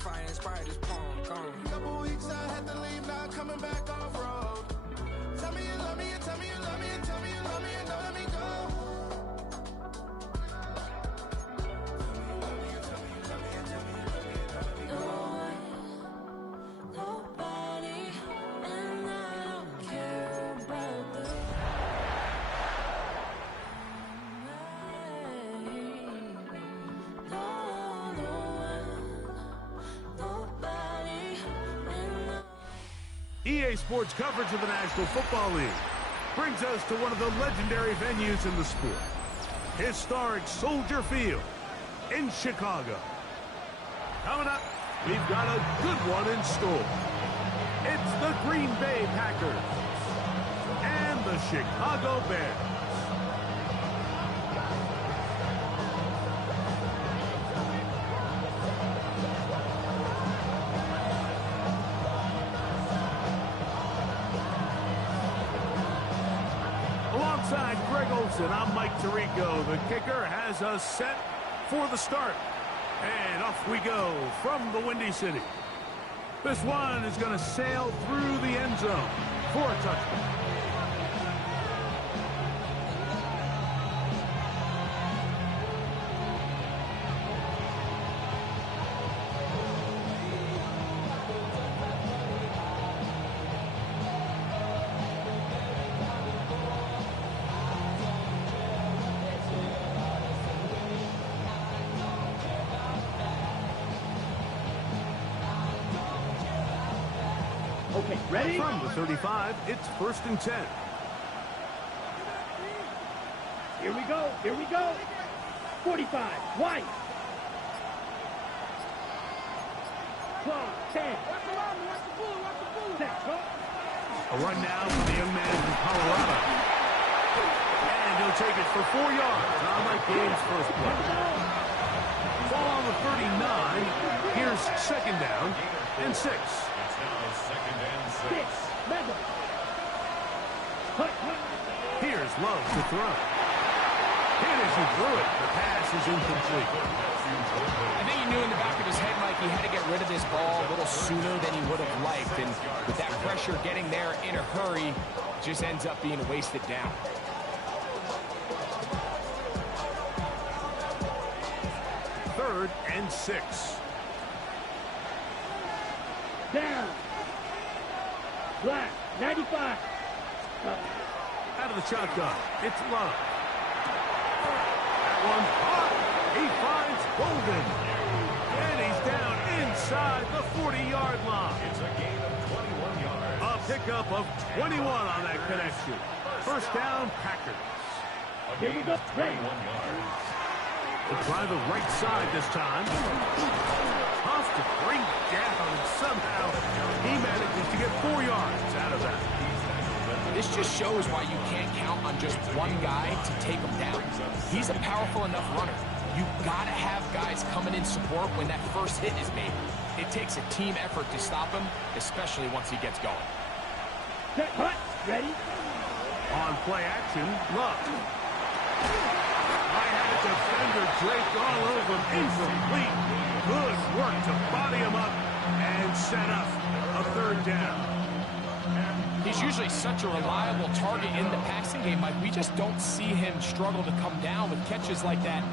fire inspired this poem. Gone. Couple weeks I had to leave, not coming back off road. Tell me you love me, and tell me you love me, and tell me you love me, and don't let me go. EA Sports coverage of the National Football League brings us to one of the legendary venues in the sport, historic Soldier Field in Chicago. Coming up, we've got a good one in store. It's the Green Bay Packers and the Chicago Bears. Alongside Greg Olson, I'm Mike Tirico. The kicker has us set for the start. And off we go from the Windy City. This one is going to sail through the end zone for a touchdown. Okay, ready? From the 35, it's 1st and 10. Here we go, here we go. 45, White. Clock, 10. Set, go. A run now from the young man from Colorado. And he'll take it for 4 yards on that game's first play. Ball on the 39. Here's 2nd down and 6. Six, Madden. Here's Love to throw. Hit as he threw it. The pass is incomplete. I think he knew in the back of his head, Mike, he had to get rid of this ball a little sooner than he would have liked. And with that pressure getting there in a hurry, just ends up being a wasted down. Third and 6. Down. Black, 95. Out of the shotgun, it's Love. That one's hot. He finds Golden. And he's down inside the 40-yard line. It's a gain of 21 yards. A pickup of 21 on that connection. First down, Packers. Here we go. 21 yards. We'll try the right side this time. Tough to bring down, and somehow he manages to get 4 yards out of that. This just shows why you can't count on just one guy to take him down. He's a powerful enough runner. You gotta have guys coming in support when that first hit is made. It takes a team effort to stop him, especially once he gets going. Set, hut, ready? On play action, Love. I had a defender draped all over him, incomplete. Good work to body him up and set up a 3rd down. He's usually such a reliable target in the passing game, Mike. We just don't see him struggle to come down with catches like that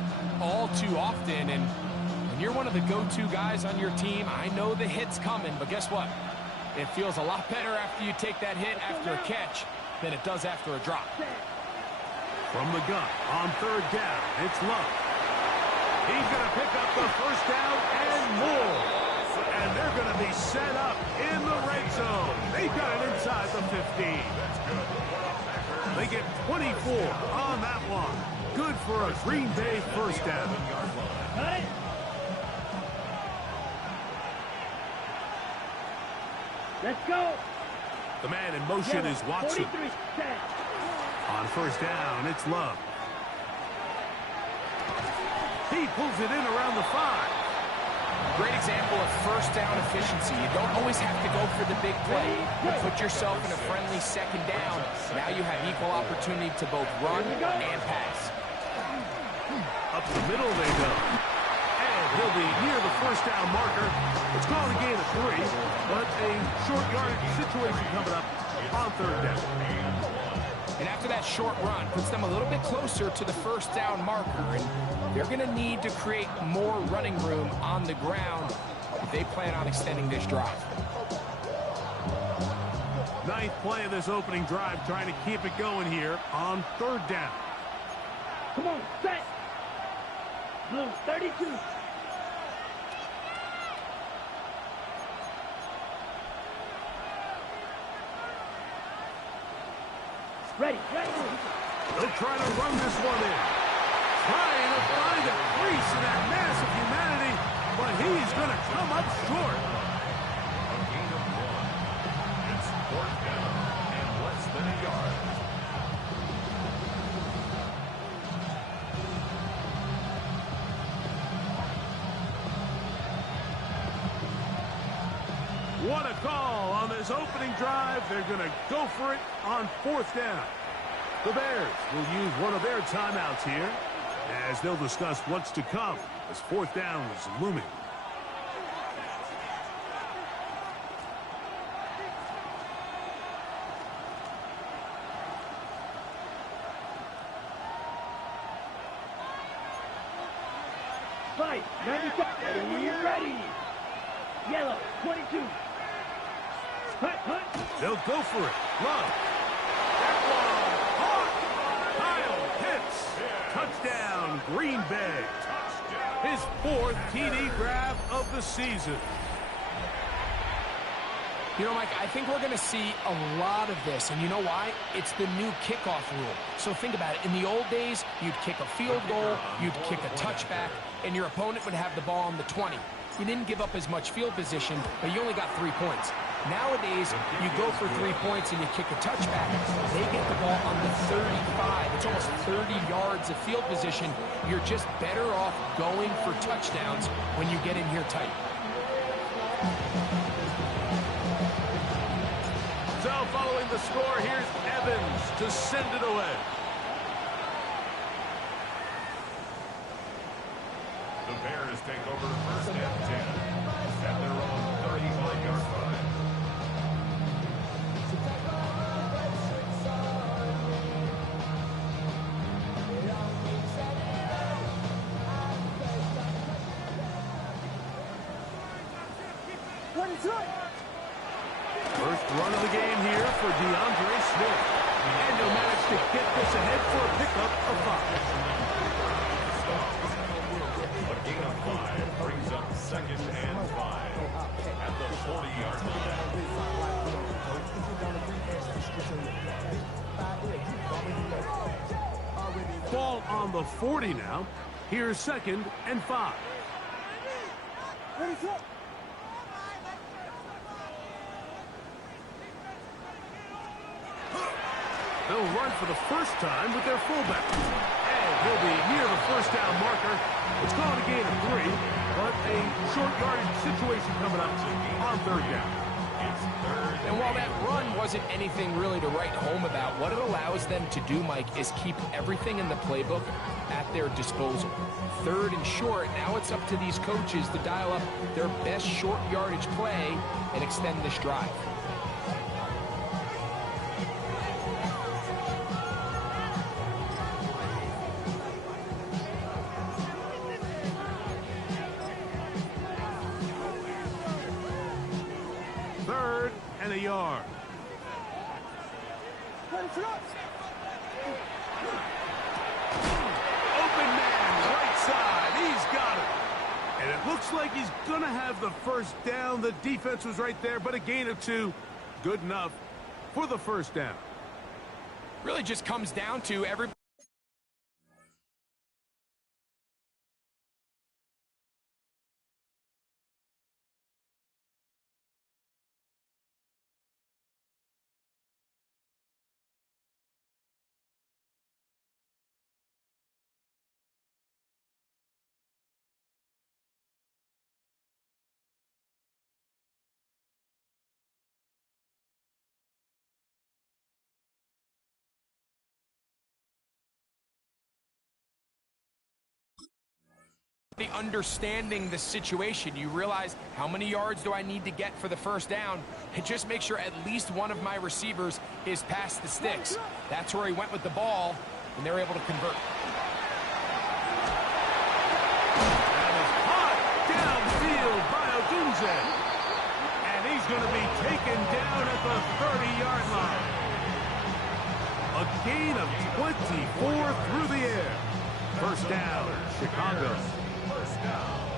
all too often. And when you're one of the go-to guys on your team, I know the hit's coming, but guess what? It feels a lot better after you take that hit after a catch than it does after a drop. From the gun, on 3rd down, it's Love. He's going to pick up the 1st down and more. And they're going to be set up in the red zone. They got it inside the 15. They get 24 on that one. Good for a Green Bay 1st down. Got it. Let's go. The man in motion is Watson. 43, set. On 1st down, it's Love. He pulls it in around the 5. Great example of 1st down efficiency. You don't always have to go for the big play. You put yourself in a friendly 2nd down. Now you have equal opportunity to both run and pass. Up the middle they go. And he'll be near the first down marker. It's called a gain of 3, but a short yardage situation coming up on third down. And after that short run, puts them a little bit closer to the first down marker. And they're going to need to create more running room on the ground if they plan on extending this drive. Ninth play of this opening drive, trying to keep it going here on third down. Come on, set. Blue 32. Ready. They'll try to run this one in. Trying to find a crease in that mass of humanity, but he's going to come up short. A gain of 1. It's fourth down and less than a yard. What a call on this opening drive. They're going to go for it on fourth down. The Bears will use one of their timeouts here as they'll discuss what's to come as fourth down is looming. Fight, 97. Ready. Yellow 22. Hunt. They'll go for it. Love. That one. Kyle hits. Touchdown, Green Bay. His fourth TD grab of the season. You know, Mike, I think we're going to see a lot of this, and you know why? It's the new kickoff rule. So think about it. In the old days, you'd kick a field goal, you'd kick a touchback, and your opponent would have the ball on the 20. You didn't give up as much field position, but you only got 3 points. Nowadays, you go for 3 points and you kick a touchback. They get the ball on the 35. It's almost 30 yards of field position. You're just better off going for touchdowns when you get in here tight. So following the score, here's Evans to send it away. The Bears take over first and 10 at their own 35-yard line. First run of the game here for DeAndre Smith. And he'll manage to get this ahead for a pickup of 5. A gain of 5 brings up second and 5 at the 40-yard line. Ball on the 40 now. Here's second and 5. They'll run for the first time with their fullback. And he'll be near the first down marker. It's called a gain of 3, but a short yardage situation coming up on third down. And while that run wasn't anything really to write home about, what it allows them to do, Mike, is keep everything in the playbook at their disposal. Third and short, now it's up to these coaches to dial up their best short yardage play and extend this drive. Third and a yard. Open man, right side. He's got it. And it looks like he's going to have the first down. The defense was right there, but a gain of 2. Good enough for the first down. Really just comes down to everybody. Understanding the situation, you realize how many yards do I need to get for the first down, and just make sure at least one of my receivers is past the sticks. That's where he went with the ball, and they're able to convert. That is caught downfield by Odunze. And he's going to be taken down at the 30-yard line. A gain of 24 through the air. First down, Chicago.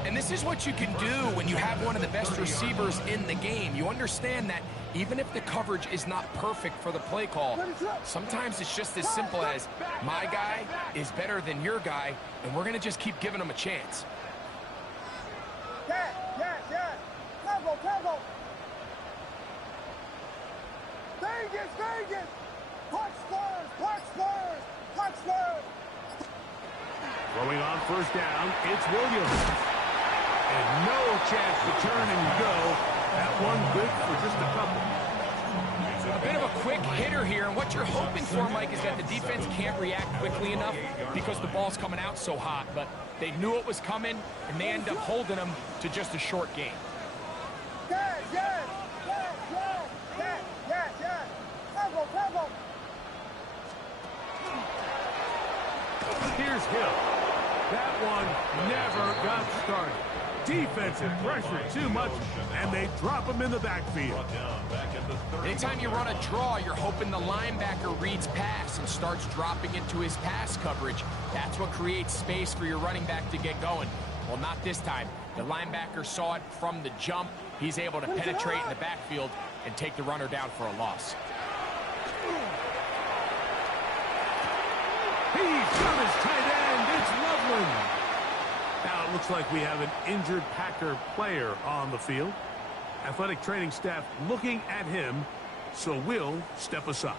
And this is what you can do when you have one of the best receivers in the game. You understand that even if the coverage is not perfect for the play call, sometimes it's just as simple as my guy is better than your guy, and we're going to just keep giving him a chance. Yes. Tempo. Vegas. Punch Spurs. Throwing on first down, it's Williams. And no chance to turn and go. That one good for just a couple. A bit of a quick hitter here, and what you're hoping for, Mike, is that the defense can't react quickly enough because the ball's coming out so hot. But they knew it was coming, and they end up holding them to just a short gain. Yes. Tempo. Here's Hill. That one never got started. Defensive pressure too much, and they drop him in the backfield. Anytime you run a draw, you're hoping the linebacker reads pass and starts dropping into his pass coverage. That's what creates space for your running back to get going. Well, not this time. The linebacker saw it from the jump. He's able to penetrate in the backfield and take the runner down for a loss. He's got his tight end. It's Loveland. Now it looks like we have an injured Packer player on the field. Athletic training staff looking at him, so we'll step aside.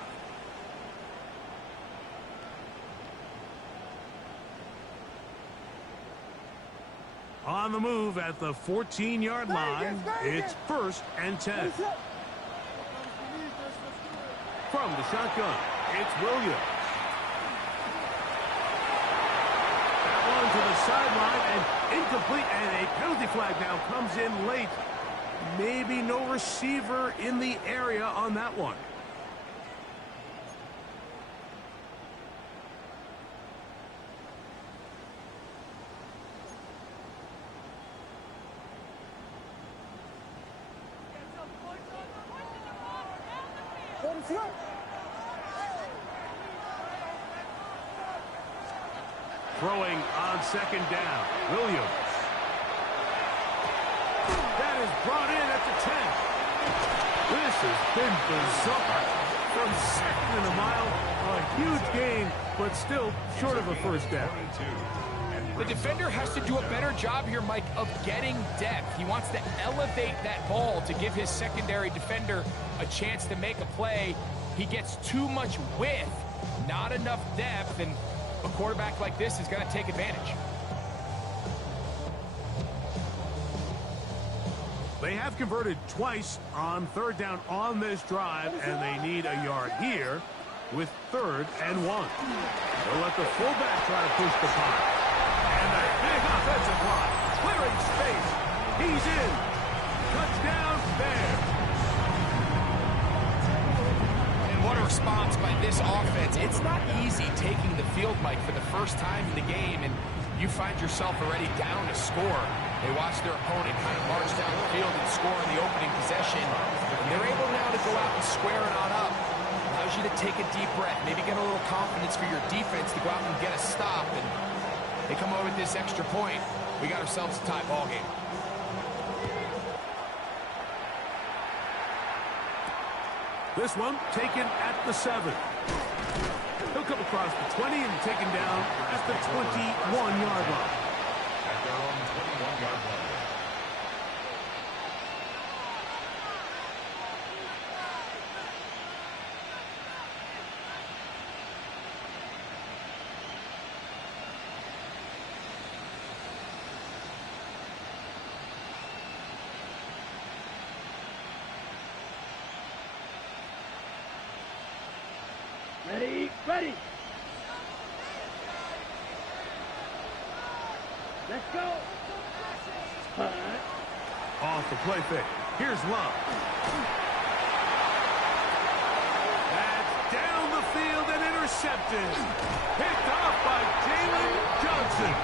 On the move at the 14-yard line, it's 1st and 10. From the shotgun, it's Williams. To the sideline and incomplete, and a penalty flag now comes in late. Maybe no receiver in the area on that one. Throwing on second down, Williams. That is brought in at the 10. This has been bizarre. From second and a mile, a huge gain, but still short of a first down. The defender has to do a better job here, Mike, of getting depth. He wants to elevate that ball to give his secondary defender a chance to make a play. He gets too much width, not enough depth, and a quarterback like this is going to take advantage. They have converted twice on third down on this drive, and they need a yard here with 3rd and 1. They'll let the fullback try to push the punt. And a big offensive line, clearing space. He's in. Touchdown, Bears. What a response by this offense. It's not easy taking the field, Mike, for the first time in the game, and you find yourself already down to score. They watch their opponent kind of march down the field and score in the opening possession. And they're able now to go out and square it on up. Allows you to take a deep breath, maybe get a little confidence for your defense to go out and get a stop. And they come over with this extra point. We got ourselves a tie ball game. This one taken at the 7. He'll come across the 20 and taken down at the 21-yard line. At their own 21-yard line. Ready. Let's go. Off the play fake. Here's Love. That's down the field and intercepted. Picked off by Jalen Johnson.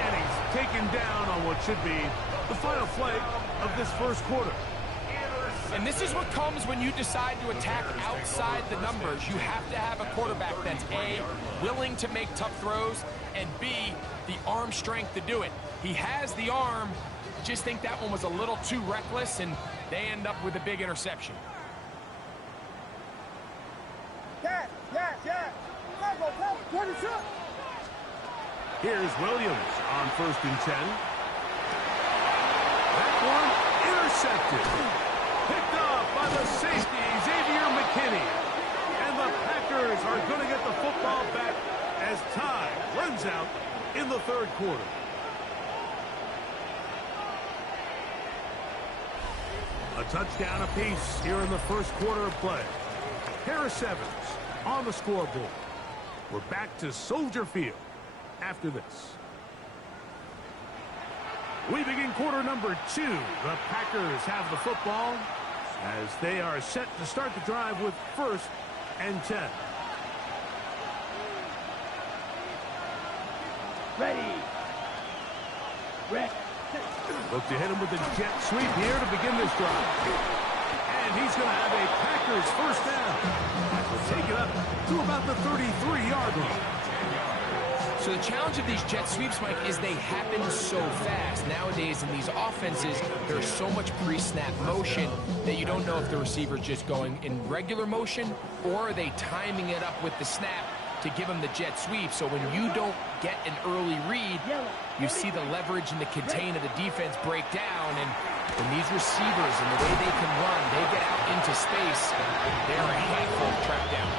And he's taken down on what should be the final play of this first quarter. And this is what comes when you decide to attack outside the numbers. You have to have a quarterback that's A, willing to make tough throws, and B, the arm strength to do it. He has the arm. Just think that one was a little too reckless, and they end up with a big interception. Here's Williams on 1st and 10. That one intercepted. Picked off by the safety, Xavier McKinney. And the Packers are going to get the football back as time runs out in the 3rd quarter. A touchdown apiece here in the 1st quarter of play. Harris Evans on the scoreboard. We're back to Soldier Field after this. We begin quarter number 2. The Packers have the football as they are set to start the drive with 1st and 10. Ready. Look to hit him with a jet sweep here to begin this drive. And he's going to have a Packers 1st down. That will take it up to about the 33-yard line. So the challenge of these jet sweeps, Mike, is they happen so fast. Nowadays in these offenses, there's so much pre-snap motion that you don't know if the receiver's just going in regular motion or are they timing it up with the snap to give them the jet sweep. So when you don't get an early read, you see the leverage and the contain of the defense break down. And when these receivers and the way they can run, they get out into space, they're a handful to track down.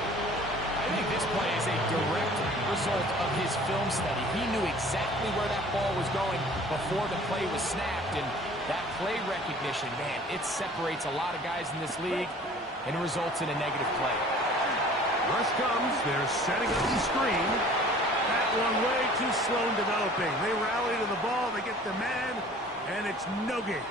I think this play is a direct result of his film study. He knew exactly where that ball was going before the play was snapped, and that play recognition, man, it separates a lot of guys in this league and results in a negative play. Rush comes. They're setting up the screen. That one way too slow in developing. They rally to the ball. They get the man, and it's no gain.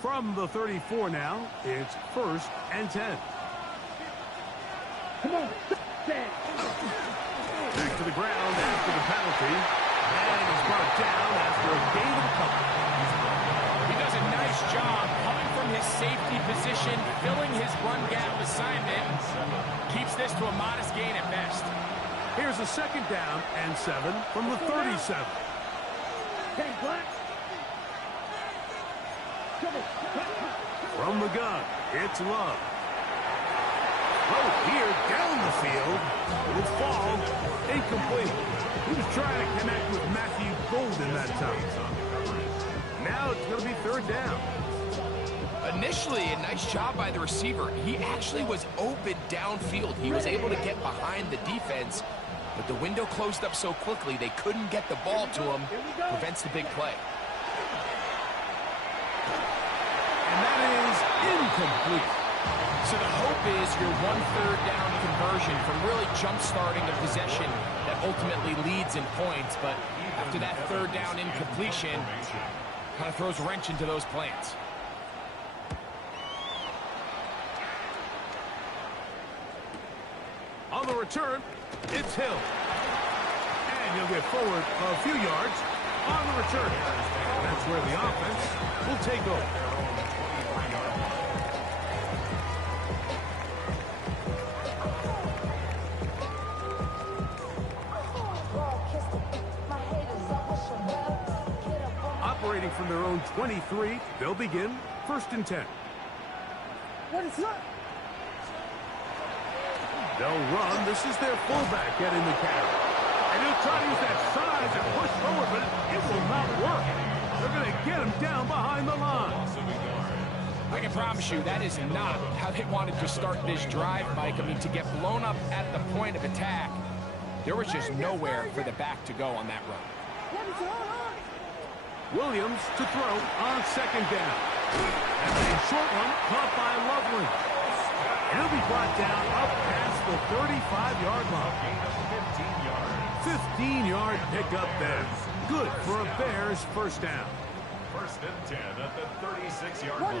From the 34 now, it's 1st and 10. Come on. Back to the ground after the penalty. And he's brought down after a gain of a couple. He does a nice job coming from his safety position, filling his run gap assignment. Keeps this to a modest gain at best. Here's a 2nd down and 7 from the 37. Hey, Black. From the gun, it's Love. Oh, here down the field. Will fall. Incomplete. He was trying to connect with Matthew Golden that time. Now it's going to be 3rd down. Initially, a nice job by the receiver. He actually was open downfield. He was able to get behind the defense, but the window closed up so quickly they couldn't get the ball to him. Prevents the big play. And that is incomplete. So the hope is your 1/3 down conversion from really jump-starting a possession that ultimately leads in points, but after that 3rd down incompletion, kind of throws a wrench into those plans. On the return, it's Hill. And he'll get forward a few yards on the return. That's where the offense will take over. Operating from their own 23, they'll begin 1st and 10. What is up? They'll run. This is their fullback getting the carry. And he'll try to use that size and push forward, but it will not work. They're going to get him down behind the line. I can promise you that is not how they wanted to start this drive, Mike. I mean, to get blown up at the point of attack, there was just nowhere for the back to go on that run. Williams to throw on 2nd down. And a short one caught by Loveland. He'll be brought down up past the 35-yard line. Gain of 15 yards. 15-yard pickup there. Good for a Bears first down. First and 10 at the 36-yard line.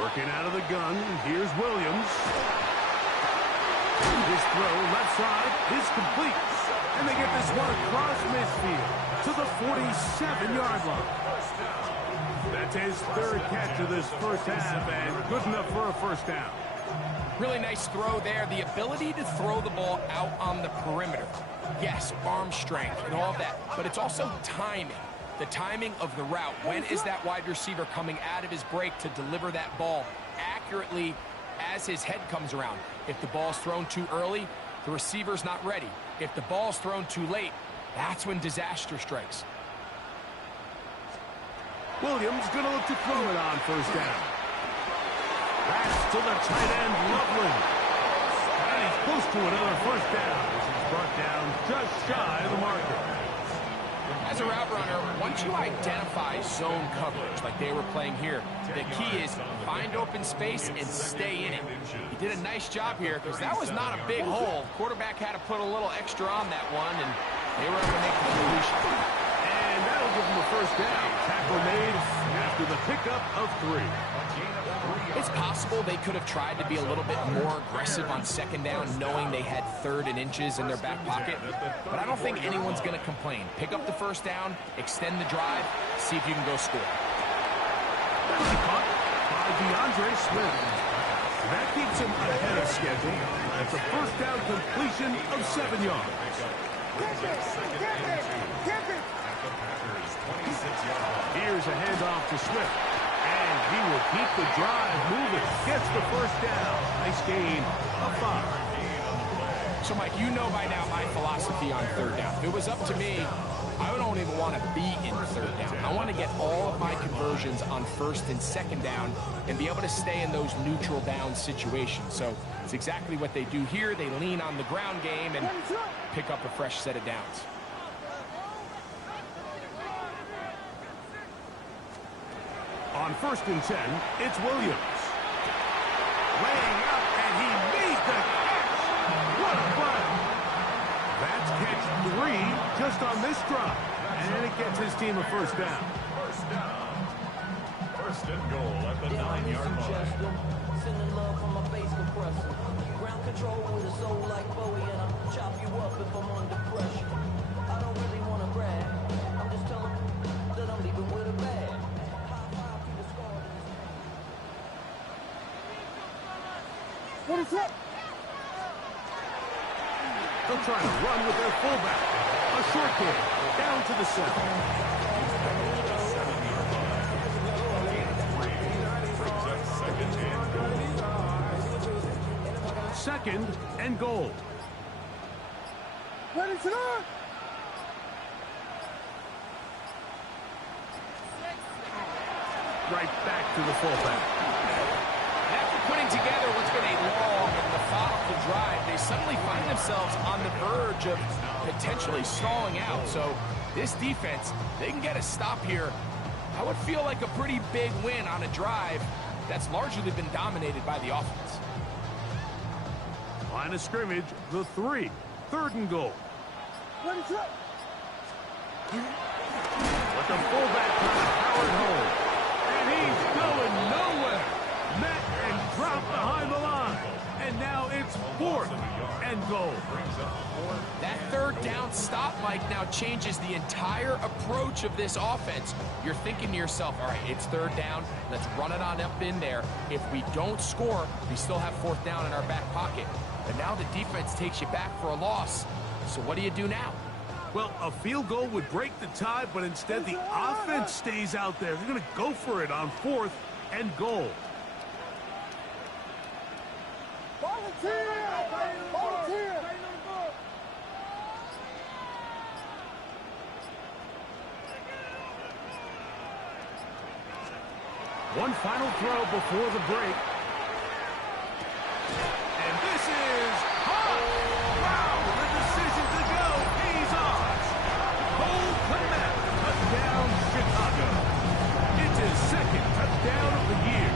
Working out of the gun, here's Williams. His throw left side is complete. And they get this one across midfield to the 47-yard line. That's his third catch of this first half, and good enough for a first down. Really nice throw there. The ability to throw the ball out on the perimeter. Yes, arm strength and all that, but it's also timing. The timing of the route. When is that wide receiver coming out of his break to deliver that ball accurately as his head comes around? If the ball's thrown too early, the receiver's not ready. If the ball's thrown too late, that's when disaster strikes. Williams going to look to throw it on first down. Pass to the tight end, Loveland. And he's close to another first down. This is brought down just shy of the marker. As a route runner, once you identify zone coverage like they were playing here, the key is find open space and stay in it. He did a nice job here because that was not a big hole. Quarterback had to put a little extra on that one, and they were able to make the completion. And that'll give him a first down. Tackle made after the pickup of 3. It's possible they could have tried to be a little bit more aggressive on second down, knowing they had 3rd and inches in their back pocket. But I don't think anyone's going to complain. Pick up the first down, extend the drive, see if you can go score. Caught by DeAndre Smith. That keeps him ahead of schedule. That's a first down completion of 7 yards. Here's a handoff to Smith. And he will keep the drive moving. Gets the first down. Nice gain of 5. So, Mike, you know by now my philosophy on third down. If it was up to me, I don't even want to be in third down. I want to get all of my conversions on first and second down and be able to stay in those neutral down situations. So it's exactly what they do here. They lean on the ground game and pick up a fresh set of downs. On first and 10, it's Williams. Laying out, and he made the catch. What a play. That's catch 3 just on this drive. And it gets his team a first down. First down. First and goal at the 9-yard line. Sending love from my bass compressor. Ground control with a soul like Bowie, and I'll chop you up if I'm under pressure. I don't really want to brag. I'm just telling that I'm leaving with a bag. What is that? They'll try to run with their fullback. A short kick down to the center. Second and goal. Ready to go! Right back to the fullback. After putting together what's been a long and methodical drive, they suddenly find themselves on the verge of potentially stalling out. So this defense, they can get a stop here. I would feel like a pretty big win on a drive that's largely been dominated by the offense. Line of scrimmage, the 3. Third and goal. Ready to go! But the fullback trying to power it home. And he's going nowhere. Met and dropped behind the line. And now it's 4th and goal. That third down stop, Mike, now changes the entire approach of this offense. You're thinking to yourself, all right, it's third down. Let's run it on up in there. If we don't score, we still have 4th down in our back pocket. But now the defense takes you back for a loss. So what do you do now? Well, a field goal would break the tie, but instead the offense stays out there. They're going to go for it on 4th and goal. Volunteer! Volunteer! One final throw before the break. And this is hot! Wow! The decision to go. He's off. Cole Kmet, touchdown Chicago. It's his 2nd touchdown of the year.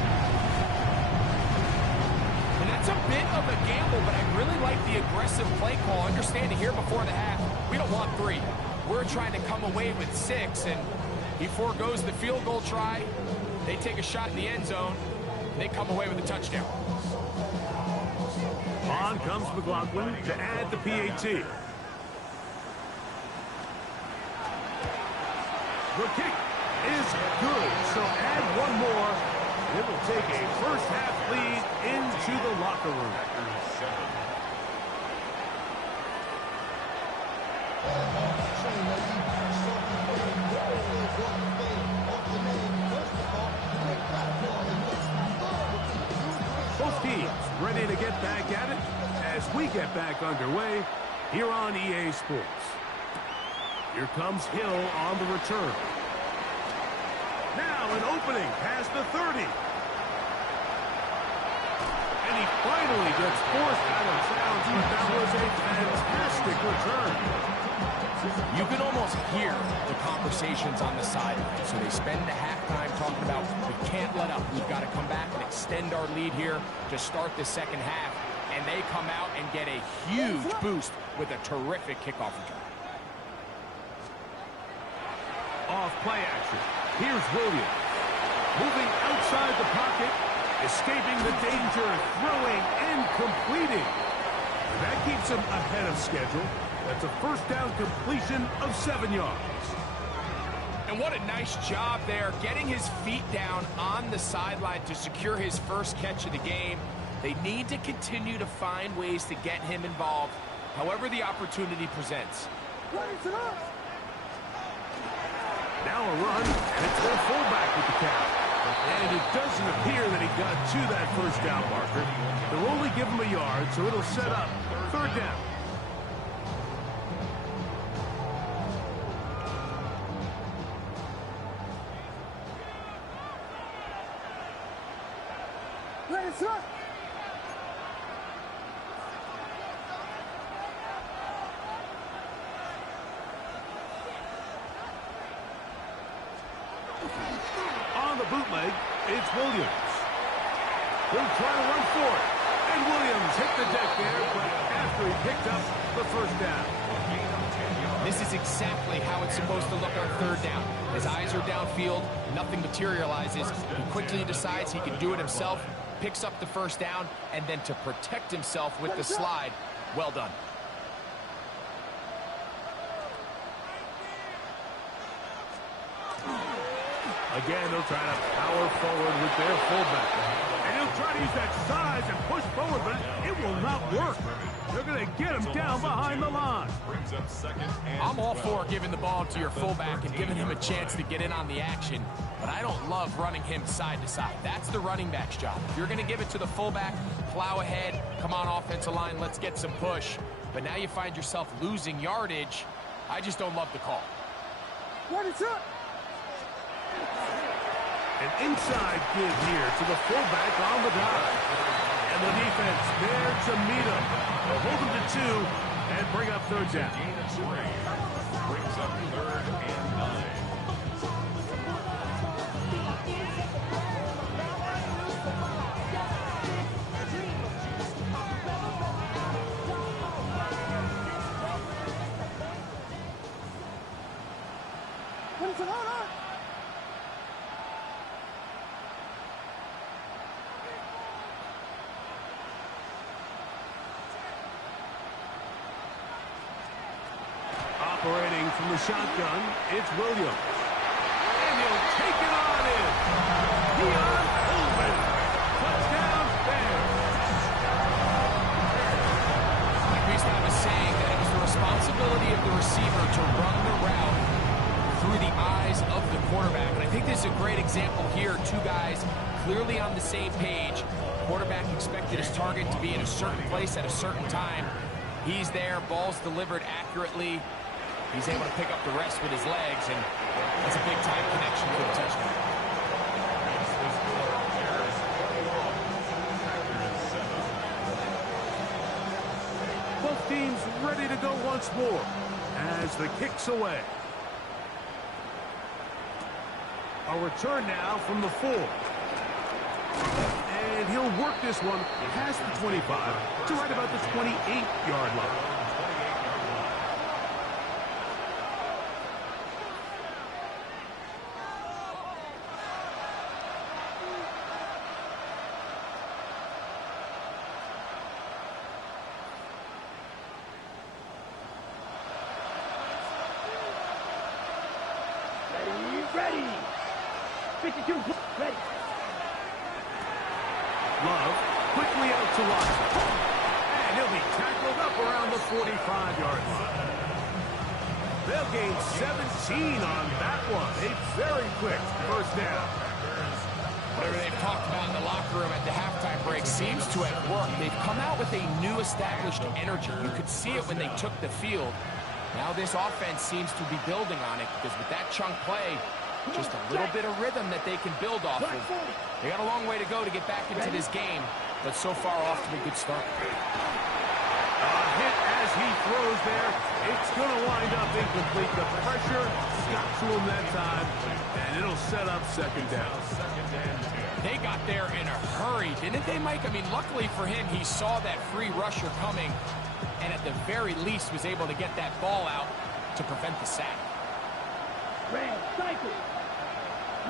It's a bit of a gamble, but I really like the aggressive play call. Understanding here before the half, we don't want 3. We're trying to come away with 6, and he forgoes the field goal try. They take a shot in the end zone, and they come away with a touchdown. On comes McLaughlin to add the PAT. The kick is good, so add one more. It will take a first-half lead into the locker room. Both teams ready to get back at it as we get back underway here on EA Sports. Here comes Hill on the return. Now an opening past the 30. And he finally gets forced out of bounds, but that was a fantastic return. You can almost hear the conversations on the sideline. So they spend the halftime talking about, we can't let up. We've got to come back and extend our lead here to start the second half. And they come out and get a huge boost with a terrific kickoff return. Off play action. Here's Williams. Moving outside the pocket, escaping the danger, throwing and completing. That keeps him ahead of schedule. That's a first down completion of 7 yards. And what a nice job there, getting his feet down on the sideline to secure his first catch of the game. They need to continue to find ways to get him involved, however the opportunity presents. Now a run, and it's their fullback with the catch. And it doesn't appear that he got to that first down marker. They'll only give him a yard, so it'll set up third down. On the bootleg, it's Williams. He'll try to run for it. And Williams hit the deck there, but after he picked up the first down. This is exactly how it's supposed to look on third down. His eyes are downfield, nothing materializes. He quickly decides he can do it himself, picks up the first down, and then to protect himself with the slide, well done. Again, they'll try to power forward with their fullback. And he'll try to use that size and push forward, but it will not work. They're going to get him down behind the line. I'm all for giving the ball to your fullback and giving him a chance to get in on the action, but I don't love running him side to side. That's the running back's job. If you're going to give it to the fullback, plow ahead, come on offensive line, let's get some push. But now you find yourself losing yardage. I just don't love the call. What is up? An inside give here to the fullback on the dive. And the defense there to meet him. They'll hold him to 2 and bring up third down. Brings up third and 9. Operating from the shotgun, it's Williams. And he'll take it on in. Deion Coleman. Touchdown, Bears. Like we used to have a saying that it was the responsibility of the receiver to run the route through the eyes of the quarterback. And I think this is a great example here. Two guys clearly on the same page. Quarterback expected his target to be in a certain place at a certain time. He's there, ball's delivered accurately. He's able to pick up the rest with his legs, and that's a big-time connection for the touchdown. Both teams ready to go once more as the kick's away. A return now from the 4. A And he'll work this one past the 25 to right about the 28-yard line. Ready. 52, ready. Love quickly out to Watson. And he'll be tackled up around the 45-yard line. They'll gain 17 on that one. A very quick first down. Whatever they've talked about in the locker room at the halftime break seems to have worked. They've come out with a new established energy. You could see it when they took the field. Now this offense seems to be building on it because with that chunk play, just a little bit of rhythm that they can build off of. They got a long way to go to get back into this game, but so far off to a good start. A hit as he throws there. It's going to wind up incomplete. The pressure got to him that time, and it'll set up second down. They got there in a hurry, didn't they, Mike? I mean, luckily for him, he saw that free rusher coming, and at the very least was able to get that ball out to prevent the sack. Red, cycle.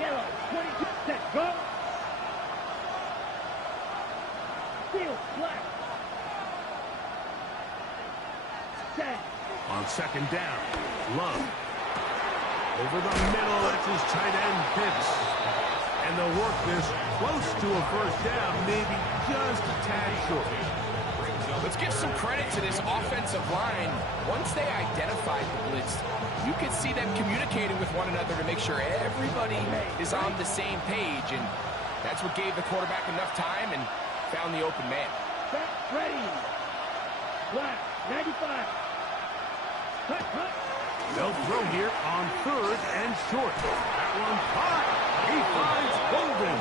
Yellow, 22, set, go. Field, black. Set. On second down, Love. Over the middle, that's his tight end, Pitts. And they'll work this close to a first down, maybe just a tad short. Let's give some credit to this offensive line. Once they identified the blitz, you could see them communicating with one another to make sure everybody is on the same page, and that's what gave the quarterback enough time and found the open man. Set, ready. Black, 95. Cut, cut. They'll throw here on third and short. That one caught. He finds Golden.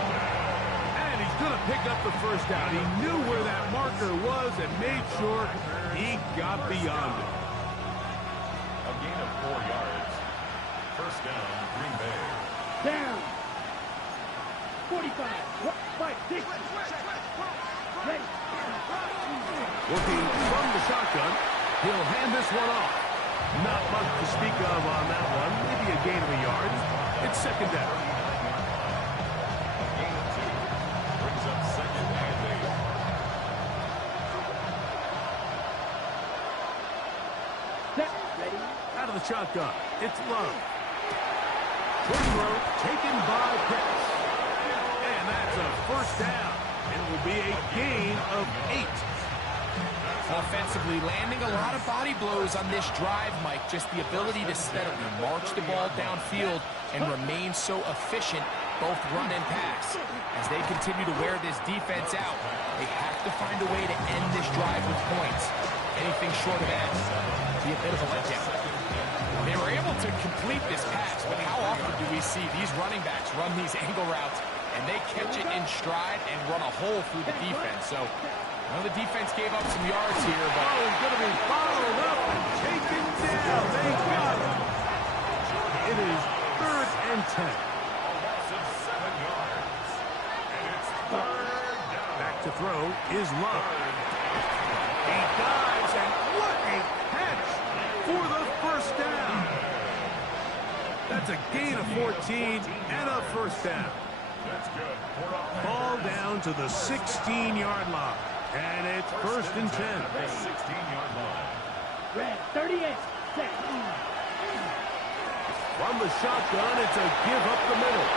And he's going to pick up the first down. He knew where that marker was and made sure he got beyond it. A gain of 4 yards. First down, Green Bay. Down. 45. 5, 6. Ready. Working from the shotgun, he'll hand this one off. Not much to speak of on that one. Maybe a gain of a yard. It's second down. A gain of 2. Brings up second and 8. Set, ready. Out of the shotgun, it's Love. Quick throw taken by Pitts. And that's a first down. It will be a gain of 8. Offensively, landing a lot of body blows on this drive, Mike. Just the ability to steadily march the ball downfield and remain so efficient, both run and pass. As they continue to wear this defense out, they have to find a way to end this drive with points. Anything short of that would be a bit of a letdown. They were able to complete this pass, but how often do we see these running backs run these angle routes and they catch it in stride and run a hole through the defense? So, well, the defense gave up some yards here, but he's going to be followed up and taken down. They got him. It is third and 10. Loss of 7 yards. And it's third down. Back to throw is Love. He dives, and what a catch for the first down. That's a gain of 14 and a first down. That's good. Ball down to the 16-yard line. And it's first and 10. 16-yard line. Red, 38. Set. From the shotgun, it's a give up the middle.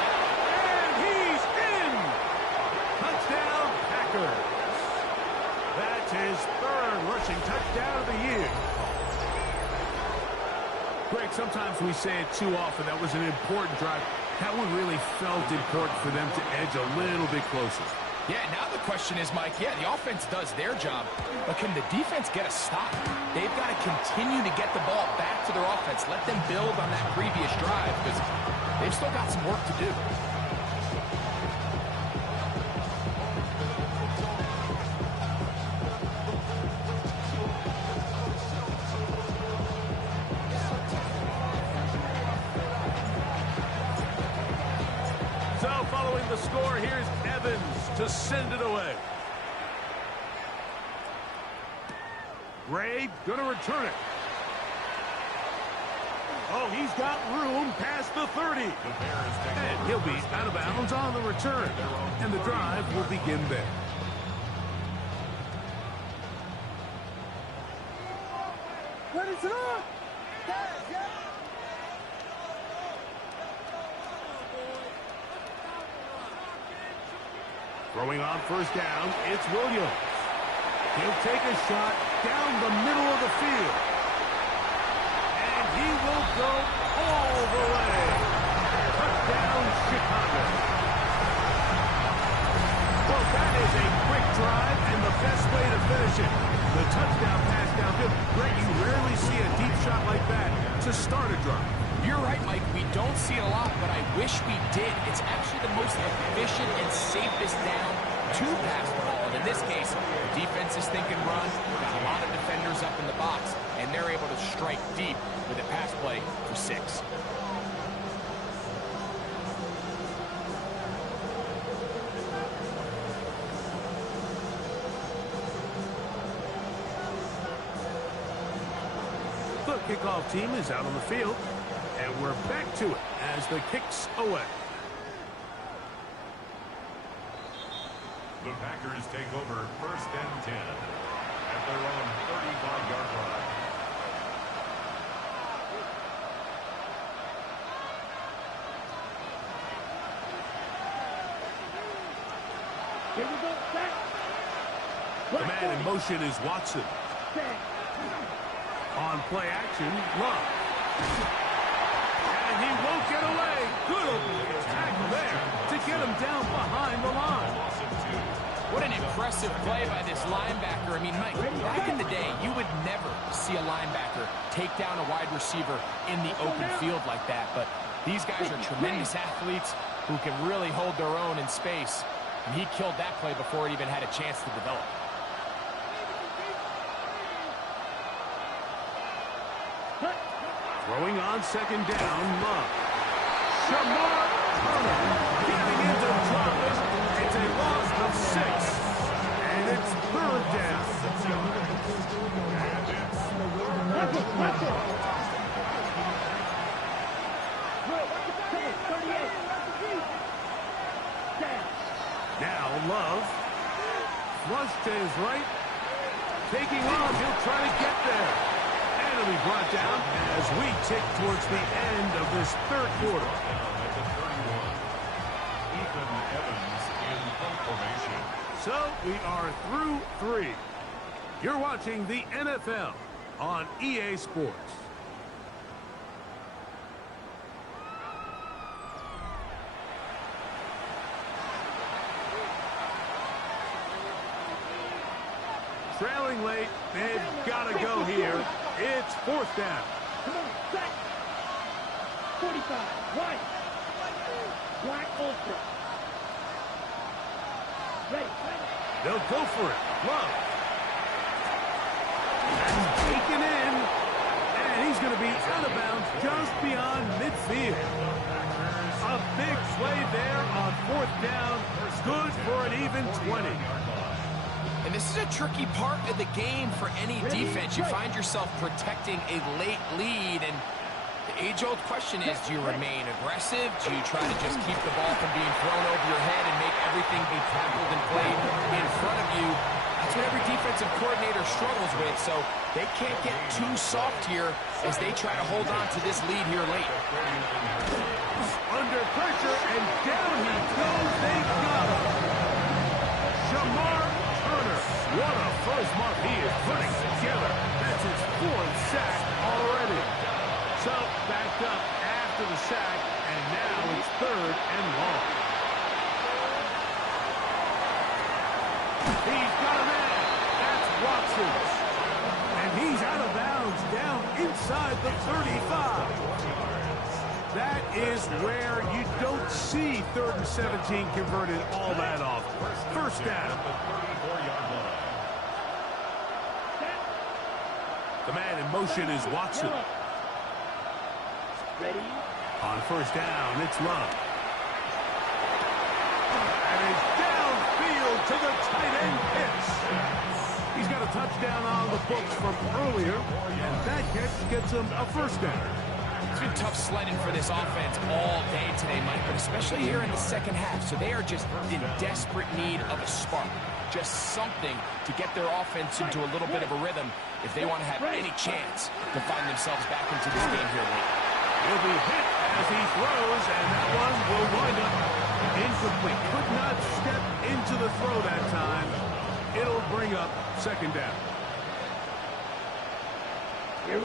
And he's in! Touchdown, Packers. That's his third rushing touchdown of the year. Greg, sometimes we say it too often. That was an important drive. That one really felt important for them to edge a little bit closer. yeah, now the question is, Mike, yeah, the offense does their job, but can the defense get a stop? They've got to continue to get the ball back to their offense. Let them build on that previous drive because they've still got some work to do. So following the score, here's Evans to to send it away. Ray gonna return it. Oh, he's got room past the 30. And he'll be out of bounds on the return. And the drive will begin there. What is it on? Throwing on first down, it's Williams. He'll take a shot down the middle of the field. And he will go all the way. Touchdown, Chicago. Well, that is a quick drive and the best way to finish it. The touchdown pass downfield. Greg, you rarely see a deep shot like that to start a drive. You're right, Mike. We don't see it a lot, but I wish we did. It's actually the most efficient and safest down to pass the ball. And in this case, the defense is thinking run. Got a lot of defenders up in the box, and they're able to strike deep with a pass play for 6. The kickoff team is out on the field, and we're back to it as the kick's away. The Packers take over 1st and 10 at their own 35-yard line. Here we go, back. The man in motion is Watson. On play action, Love. And he won't get away. Good opening tackle there to get him down behind the line. What an impressive play by this linebacker. I mean, Mike, back in the day, you would never see a linebacker take down a wide receiver in the open field like that. But these guys are tremendous athletes who can really hold their own in space. And he killed that play before it even had a chance to develop. Throwing on second down, Love. Shamar Turner getting into trouble. It's a loss of 6. And it's 3rd down. Now Love. Flush to his right. Taking off. He'll try to get there. And it'll be brought down as we tick towards the end of this 3rd quarter. At the 31, Ethan Evans in punt formation. So we are through 3. You're watching the NFL on EA Sports. Trailing late, they've got to go here. It's 4th down. Come on, back. 45, white. Black ultra. Ready. They'll go for it. Love. That's taken in. And he's going to be out of bounds just beyond midfield. A big play there on 4th down. Good for an even 20. And this is a tricky part of the game for any defense. You find yourself protecting a late lead, and the age-old question is, do you remain aggressive? Do you try to just keep the ball from being thrown over your head and make everything be tackled and played in front of you? That's what every defensive coordinator struggles with, so they can't get too soft here as they try to hold on to this lead here late. Under pressure, and down he goes. They got him. Shamar Turner. What a first month he is putting together. That's his 4th sack already. So, backed up after the sack, and now it's 3rd and long. He's got a man. That's Watson. And he's out of bounds down inside the 35. That is where you don't see 3rd and 17 converted all that often. 1st down. The man in motion is Watson. Ready. On 1st down, it's Love. And it's downfield to the tight end hits. He's got a touchdown on the books from earlier, and that catch gets him a first down. It's been tough sledding for this offense all day today, Mike, but especially here in the second half. So they are just in desperate need of a spark, just something to get their offense into a little bit of a rhythm if they want to have any chance to find themselves back into this game here late. He'll be hit as he throws, and that one will wind up incomplete. Could not step into the throw that time. It'll bring up second down. They'll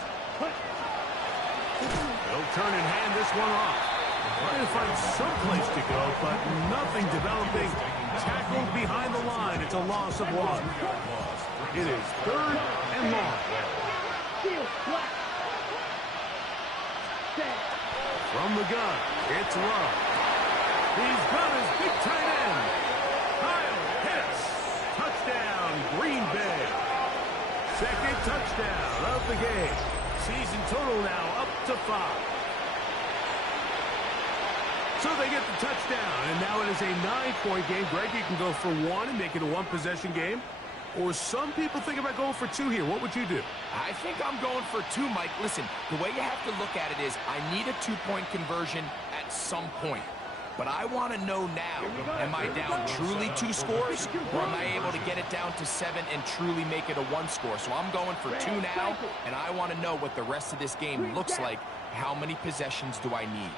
turn and hand this one off. Trying to find some place to go, but nothing developing. Tackled behind the line. It's a loss of one. It is third and long. From the gun, it's Love. He's got his big tight end. Kyle hits. Touchdown, Green Bay. Second touchdown of the game. Season total now up to 5. So they get the touchdown, and now it is a 9-point game. Greg, you can go for 1 and make it a 1-possession game. Or some people think about going for 2 here. What would you do? I think I'm going for 2, Mike. Listen, the way you have to look at it is I need a 2-point conversion at some point. But I want to know now, am I down truly 2 scores, or am I able to get it down to 7 and truly make it a 1 score? So I'm going for 2 now, and I want to know what the rest of this game looks like. How many possessions do I need?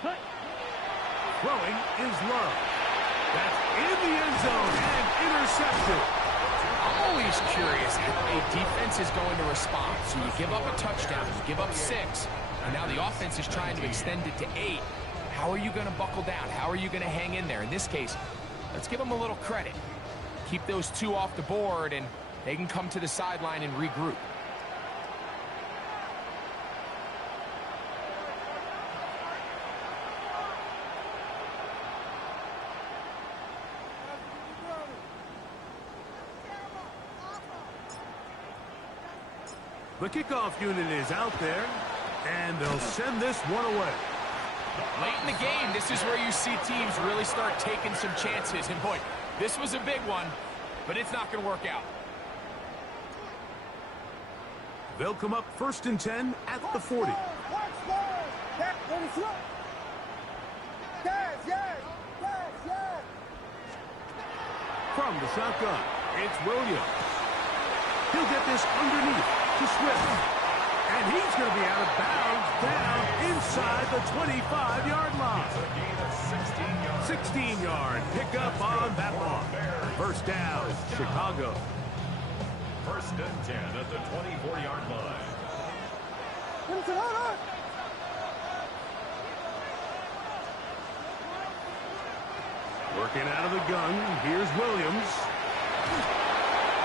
Throwing is Love. That's in the end zone and intercepted. I'm always curious how a defense is going to respond. So you give up a touchdown, you give up 6, and now the offense is trying to extend it to 8. How are you going to buckle down? How are you going to hang in there? In this case, let's give them a little credit. Keep those 2 off the board, and they can come to the sideline and regroup. The kickoff unit is out there, and they'll send this one away. Late in the game, this is where you see teams really start taking some chances. And boy, this was a big one, but it's not going to work out. They'll come up 1st and 10 at the 40. From the shotgun, it's Williams. He'll get this underneath to Swift. And he's going to be out of bounds down inside the 25-yard line. 16-yard pickup on that one. First down, Chicago. 1st and 10 at the 24-yard line. Working out of the gun, here's Williams.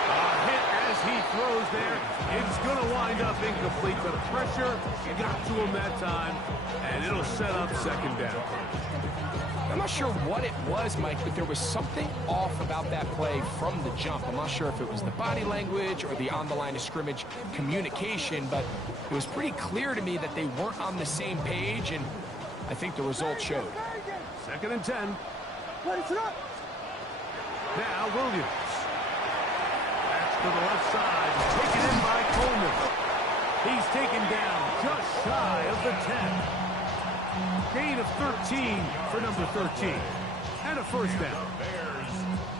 A hit as he throws there. It's going to wind up incomplete. The pressure got to him that time, and it'll set up second down. I'm not sure what it was, Mike, but there was something off about that play from the jump. I'm not sure if it was the body language or the on-the-line of scrimmage communication, but it was pretty clear to me that they weren't on the same page, and I think the result showed. 2nd and 10. Now Williams. That's to the left side. Taken in by Coleman. He's taken down just shy of the 10. Gain of 13 for number 13. And a first down.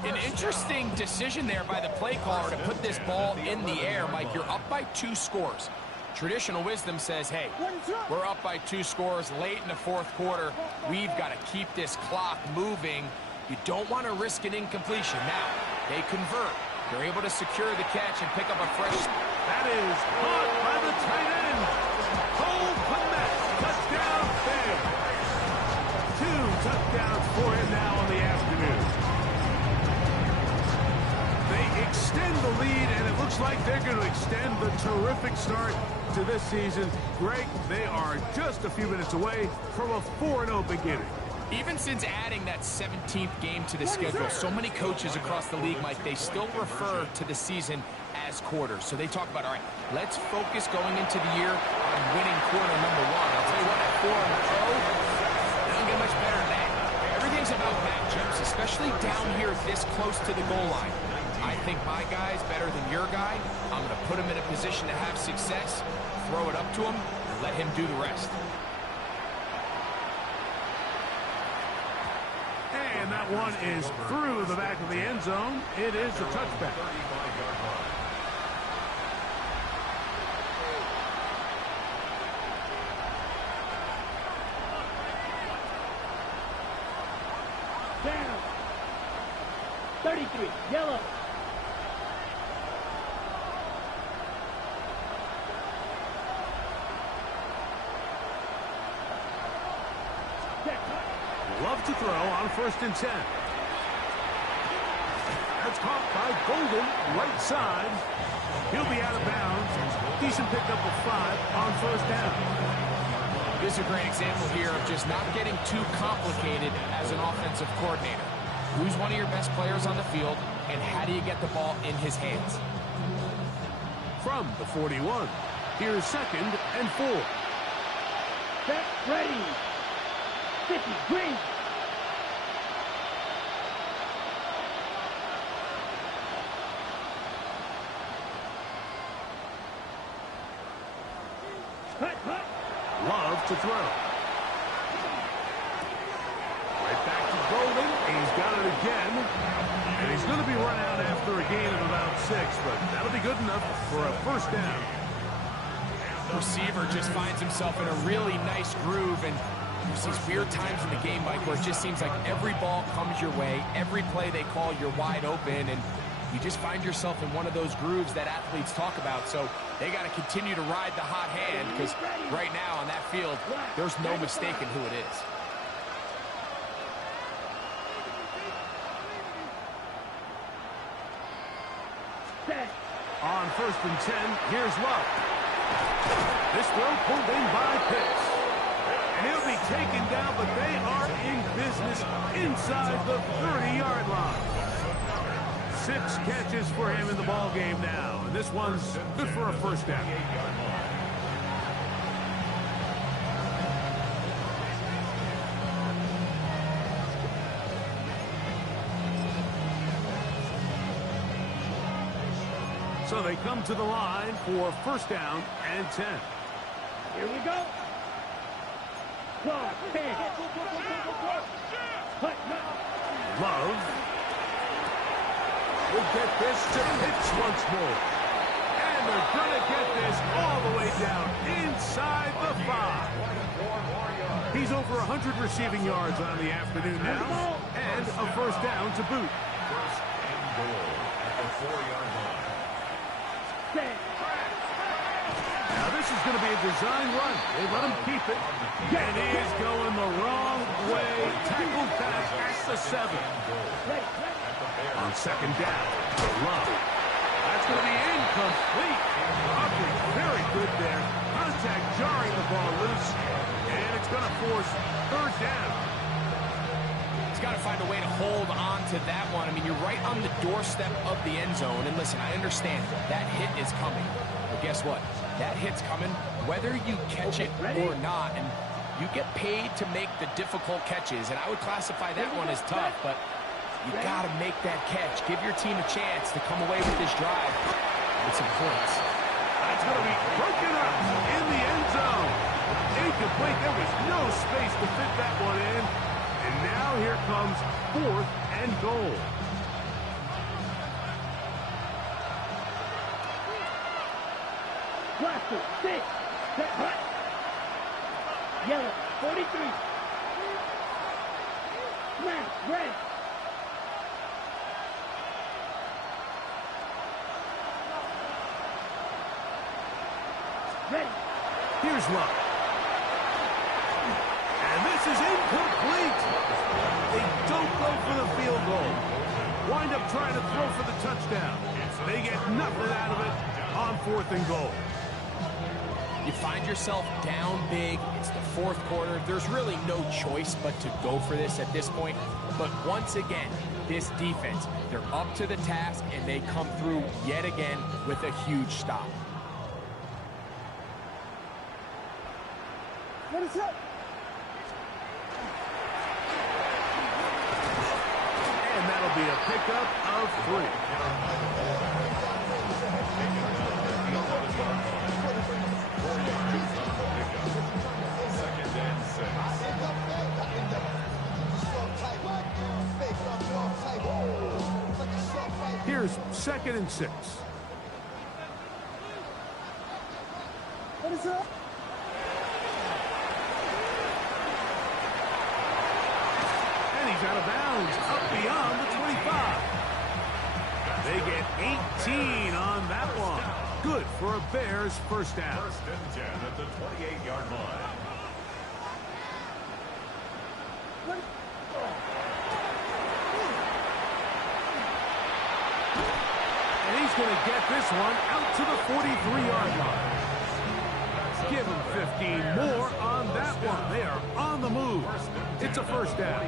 An interesting decision there by the play caller to put this ball in the air. Mike, you're up by 2 scores. Traditional wisdom says, hey, we're up by 2 scores late in the 4th quarter. We've got to keep this clock moving. You don't want to risk an incompletion. Now, they convert. They're able to secure the catch and pick up a fresh... That is caught by the tight end. Cole Kmet, touchdown there. 2 touchdowns for him now on the afternoon. They extend the lead, and it looks like they're going to extend the terrific start to this season. Greg, they are just a few minutes away from a 4-0 beginning. Even since adding that 17th game to the schedule, so many coaches across the league, Mike, they still refer to the season as quarters. So they talk about, all right, let's focus going into the year on winning quarter number 1. I'll tell you what, at 4-0, they don't get much better than that. Everything always about matchups, especially down here this close to the goal line. I think my guy's better than your guy. I'm going to put him in a position to have success, throw it up to him, and let him do the rest. And that one is through the back of the end zone. It is a touchback. Down. 33, yellow. Love to throw on 1st and 10. That's caught by Golden, right side. He'll be out of bounds. Decent pickup of 5 on 1st down. This is a great example here of just not getting too complicated as an offensive coordinator. Who's one of your best players on the field, and how do you get the ball in his hands? From the 41, here's 2nd and 4. Set, ready. 50, green. Hut. Love to throw. Right back to Golden. He's got it again. And he's going to be run out after a gain of about 6, but that'll be good enough for a 1st down. Receiver just finds himself in a really nice groove, and there's these weird times in the game, Mike, where it just seems like every ball comes your way, every play they call, you're wide open, and you just find yourself in one of those grooves that athletes talk about. So they got to continue to ride the hot hand, because right now on that field, there's no mistaking who it is. On 1st and 10, here's Love. This throw pulled in by Pitts. And he'll be taken down, but they are in business inside the 30-yard line. 6 catches for him in the ball game now. And this one's good for a 1st down. So they come to the line for 1st down and 10. Here we go. Clock, 10. Hut. Love will get this to Pitts once more. And they're going to get this all the way down inside the 5. He's over 100 receiving yards on the afternoon now. And a 1st down to boot. 1st and goal at the 4-yard line. Now this is going to be a design run. They let him keep it. And he is going the wrong way. Tackled back at the 7. On 2nd down, Love. That's going to be incomplete. Humphrey, very good there. Contact jarring the ball loose. And it's going to force 3rd down. He's got to find a way to hold on to that one. I mean, you're right on the doorstep of the end zone. And listen, I understand that hit is coming. But guess what? That hit's coming whether you catch it or not. And you get paid to make the difficult catches. And I would classify that one as tough, but you got to make that catch. Give your team a chance to come away with this drive with some points. That's going to be broken up in the end zone. Incomplete. There was no space to fit that one in. And now here comes 4th and goal. Blaster, 6. Set, hut. Yellow, 43. Snap, red. Ready. Here's Love. And this is incomplete. They don't go for the field goal. Wind up trying to throw for the touchdown. They get nothing out of it on 4th and goal. You find yourself down big. It's the 4th quarter. There's really no choice but to go for this at this point. But once again, this defense, they're up to the task, and they come through yet again with a huge stop. What is up? be a pickup of 3. Here's 2nd and 6. What is up? And he's out of bounds, up beyond the 25. They get 18 on that one. Good for a Bears first down. 1st and 10 at the 28-yard line. And he's going to get this one out to the 43-yard line. Give him 15 more on that one. They are on the move. It's a first down.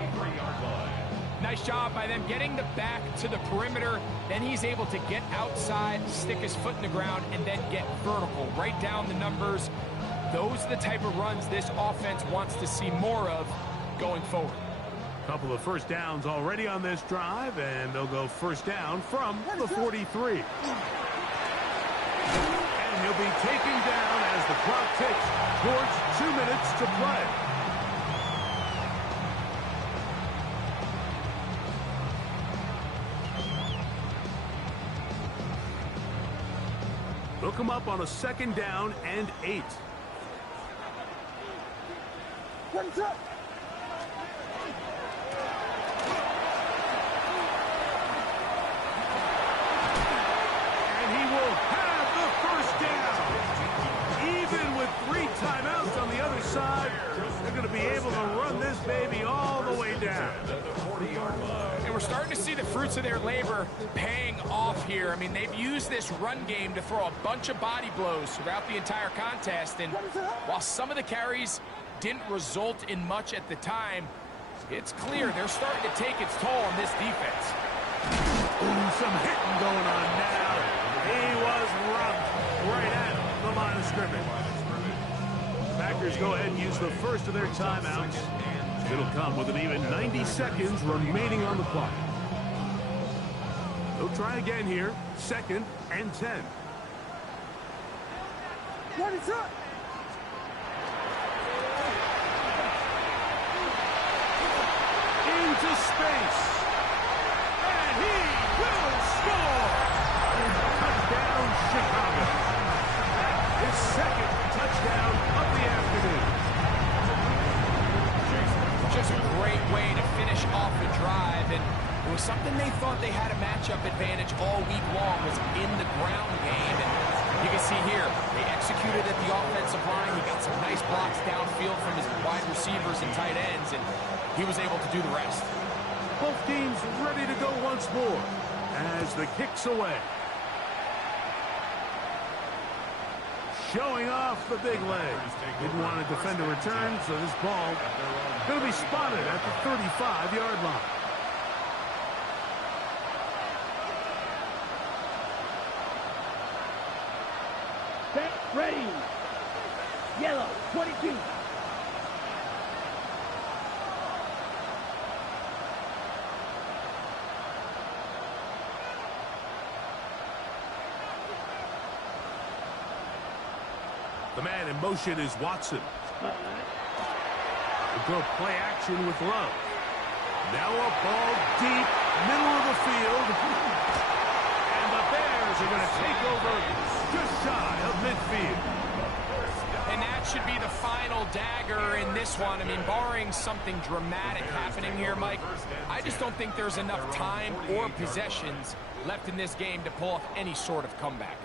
Nice job by them getting the back to the perimeter. Then he's able to get outside, stick his foot in the ground, and then get vertical. Right down the numbers. Those are the type of runs this offense wants to see more of going forward. Couple of first downs already on this drive, and they'll go first down from the 43. And he'll be taken down as the clock ticks towards 2 minutes to play. They'll come up on a 2nd down and 8. What's up? And he will have the first down. Even with 3 timeouts on the other side, they're going to be able to run this baby all the way down. And we're starting to see the fruits of their labor paying off here. I mean, they've used this run game to throw a bunch of body blows throughout the entire contest. And while some of the carries didn't result in much at the time, it's clear they're starting to take its toll on this defense. Ooh, some hitting going on now. He was rocked right at the line of scrimmage. Packers go ahead and use the first of their timeouts. It'll come with an even 90 seconds remaining on the clock. They'll try again here. 2nd and 10. What is up? Into space. And he will score. Touchdown, Chicago. His 2nd touchdown of the afternoon. Just a great way to finish off the drive, and it was something they thought they had a matchup advantage all week long, was in the ground game. And you can see here, they executed at the offensive line. He got some nice blocks downfield from his wide receivers and tight ends, and he was able to do the rest. Both teams ready to go once more as the kick's away. Showing off the big leg. Didn't want to defend a return, so this ball going to be spotted at the 35-yard line. Set, ready. Yellow, 22. The man in motion is Watson. We'll go play action with Love. Now a ball deep, middle of the field. And the Bears are going to take over just shy of midfield. And that should be the final dagger in this one. I mean, barring something dramatic happening here, Mike, I just don't think there's enough time or possessions left in this game to pull off any sort of comeback.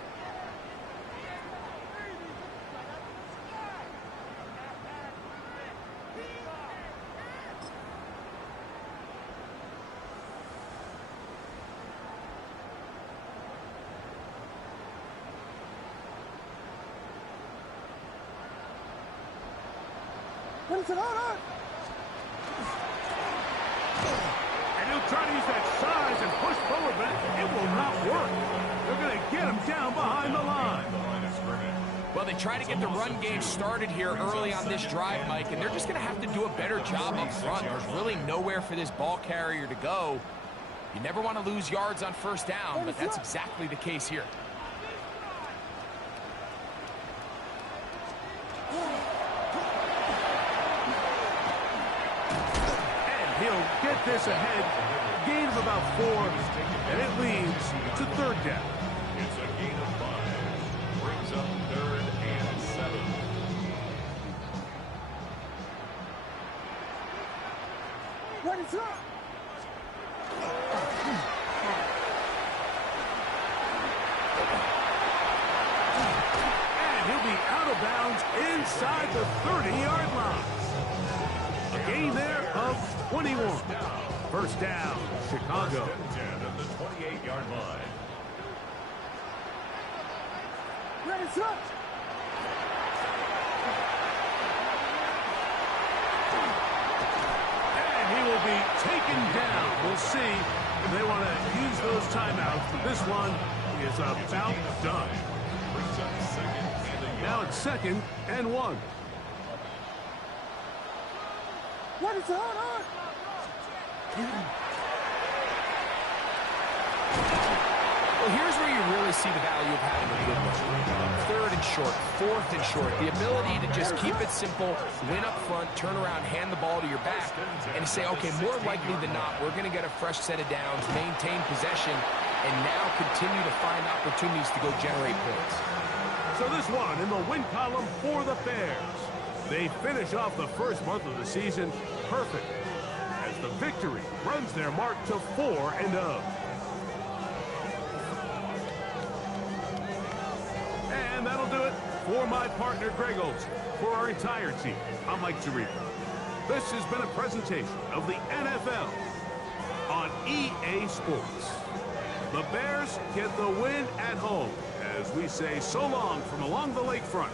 And he'll try to use that size and push forward, but it will not work. They're going to get him down behind the line. Well, they try to get the run game started here early on this drive, Mike, and they're just going to have to do a better job up front. There's really nowhere for this ball carrier to go. You never want to lose yards on first down, but that's exactly the case here. And he'll get this ahead. Gain of about 4, and it leads to third down. It's a gain of 5. Brings up 3rd and 7. What is up? And he'll be out of bounds inside the 30-yard line. A gain there of 21. First down, Chicago. 10 at the 28-yard line. What is up? And he will be taken down. We'll see if they want to use those timeouts. But this one is about done. Brings up 2nd and a yard. Now it's 2nd and 1. What is going on? Well, here's where you really see the value of having a good run. 3rd and short, 4th and short. The ability to just keep it simple, win up front, turn around, hand the ball to your back, and say, okay, more likely than not, we're going to get a fresh set of downs, maintain possession, and now continue to find opportunities to go generate points. So this one in the win column for the Bears. They finish off the first month of the season perfect as the victory runs their mark to 4-0. And that'll do it for my partner, Greg Olson. For our entire team, I'm Mike Tirico. This has been a presentation of the NFL on EA Sports. The Bears get the win at home as we say so long from along the lakefront.